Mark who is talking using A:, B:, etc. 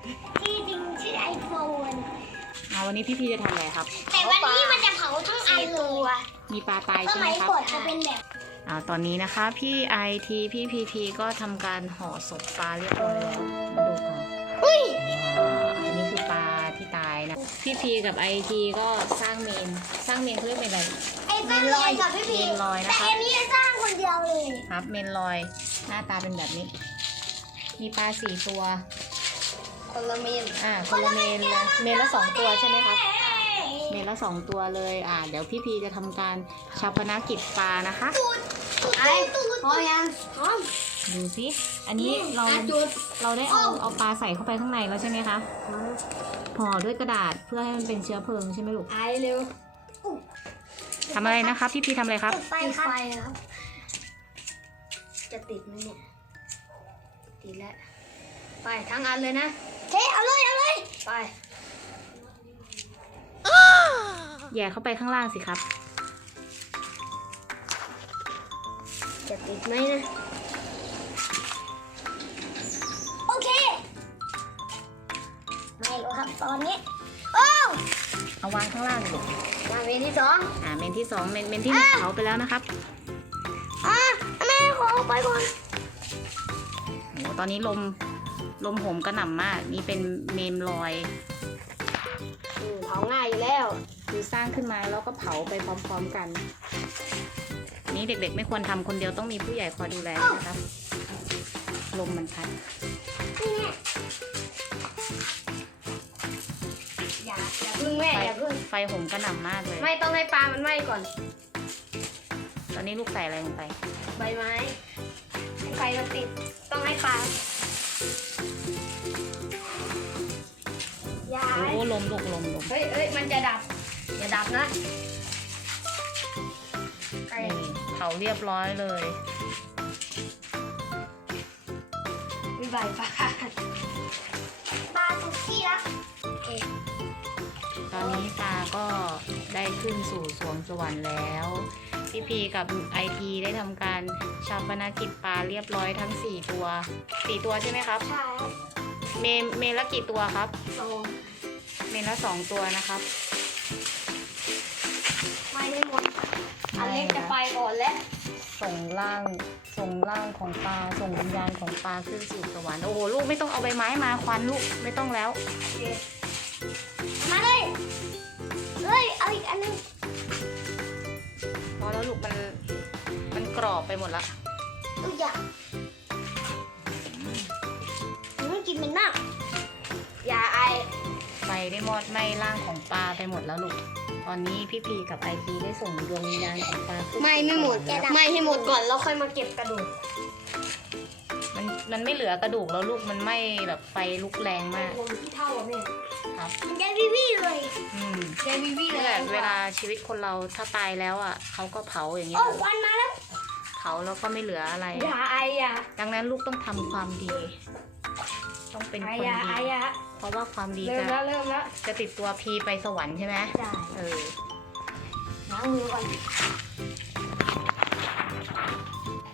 A: ที่จริงชื่อไอโฟน
B: วันนี้พี่จะทำอะไรครับ
A: แต่วันนี้มันจะเผาทั้งอันเลย
B: มีปลาตาย
A: ส
B: ใช่ไหม
A: มัย
B: ครับ
A: ก่อนจะเป็นแบบ
B: ตอนนี้นะคะพี่ไอทีพี่พีทีก็ทำการห่อศพปลาเรียบร้อยแล้วมาดูกัน
A: อุ้ย
B: อันนี้คือปลาที่ตายนะพี่พีกับไอทีก็สร้างเมนเขาเรียกเมนอะไร
A: ไอ้บ้านลอยกับพี่พี
B: เมนลอยนะคะ
A: แต่อันนี้สร้างคนเดียวเลย
B: ครับเมนลอยหน้าตาเป็นแบบนี้ มีปลา4 ตัว
A: คนละเมน
B: คนละเมนเลยเมนละ2 ตัวใช่ไหมครับ เมนละ2 ตัวเลยเดี๋ยวพี่พีจะทำการชาปนกิจปลานะคะ
A: ไอ้พอยังพร้อม
B: ดูสิอันนี้เราได้เอาปลาใส่เข้าไปข้างในแล้วใช่ไหมคะห่อด้วยกระดาษเพื่อให้มันเป็นเชื้อเพลิงใช่ไหมลูก
A: ไอ้เร็ว
B: ทำอะไรนะครับพี่พีทำอะไรครับ
A: ติดไฟครับจะติดไหมเนี่ยติดแล้วไปทั้งอันเลยนะเทเอาเลยไป
B: แย่เข้าไปข้างล่างสิครับ
A: จะติดไหมนะโอเคไม่รู้ครับตอนนี้โอ้
B: เอาวางข้างล่างเลยลูก
A: มาเมนที่สอง
B: เมนที่2เมนที่1เผาไปแล้วนะครับ
A: แม่ขอไปก่อน
B: โอ้ตอนนี้ลมโหมกระหน่ำมากนี่เป็นเมนลอย
A: เผาง่ายอยู่แล้ว
B: คือสร้างขึ้นมาแล้วก็เผาไปพร้อมๆกัน นี่เด็กๆไม่ควรทำคนเดียวต้องมีผู้ใหญ่คอยดูแลนะครับ ลมมันพัด
A: นี่แม่อย่าพึ่งแม่อย่าพึ่ง
B: ไฟโหมกระหน่ำมากเลย
A: ไม่ต้องให้ปลามันไหม้ก่อน
B: ตอนนี้ลูกใส่อะไรลงไป
A: ใบไม้ให้ไฟเราติดต้องให้ปลาอย่า
B: โอ้ลม
A: เฮ้ยมันจะดับอย่าดับนะไก่
B: นี่เผาเรียบร้อยเลย
A: มีใบปลาปลาสุกี้ละโอเค
B: ตอนนี้ปลาก็ได้ขึ้นสู่สวงสวรรค์แล้วพี่พีกับไอทีได้ทำการชาปนกิจปลาเรียบร้อยทั้ง4 ตัวใช่ไหมครับ
A: ใช่
B: เมนละกี่ตัวครับ
A: โซ
B: เมนละ2 ตัวนะครับ
A: ไม่ได้หมดอันเล็กจะไปก่อนแล้ว
B: ส่งร่างของปลาส่งวิญญาณของปลาขึ้นสู่สวรรค์โอ้โหลูกไม่ต้องเอาใบไม้มาควันลูกไม่ต้องแล้ว
A: มาเลยเฮ้ยเอาอีกอันนึง
B: พอแล้วลูกมันกรอบไปหมดละ
A: ตัวอย่างมันกินมันมากอย่าไอ
B: ไฟได้มอดไหม้ร่างของปลาไปหมดแล้วลูกตอนนี้พี่พีกับไอทีได้ส่งดวงวิญญาณของปลาขึ้น
A: ไม่หมดไม่ให้หมดก่อนแล้วค่อยมาเก็บกระดูก
B: มันไม่เหลือกระดูกแล้วลูกมันไหม้แบบไฟลุกแรงมาก
A: ผมที่เท่าอ่ะแม่
B: ครับ
A: มันได้วิวีเลย ได้วิวี
B: นี่
A: เล
B: แห
A: ย
B: ละเวลาชีวิตคนเราถ้าตายแล้วเขาก็เผาอย่างเงี้
A: โอ้
B: ย
A: ควันมาแล้ว
B: เผาแล้วก็ไม่เหลืออะไร
A: อย่าไออ่ะ
B: ดังนั้นลูกต้องทำความดี ต้องเป็น
A: ไอ
B: คน
A: อ่ะไอ
B: ดี
A: อ่ะ
B: เพราะว่าความดี
A: เริ่มแล้ว
B: จะติดตัวพีไปสวรรค์ใช่ไหม
A: ได้
B: เออ
A: ล้างมือก่อน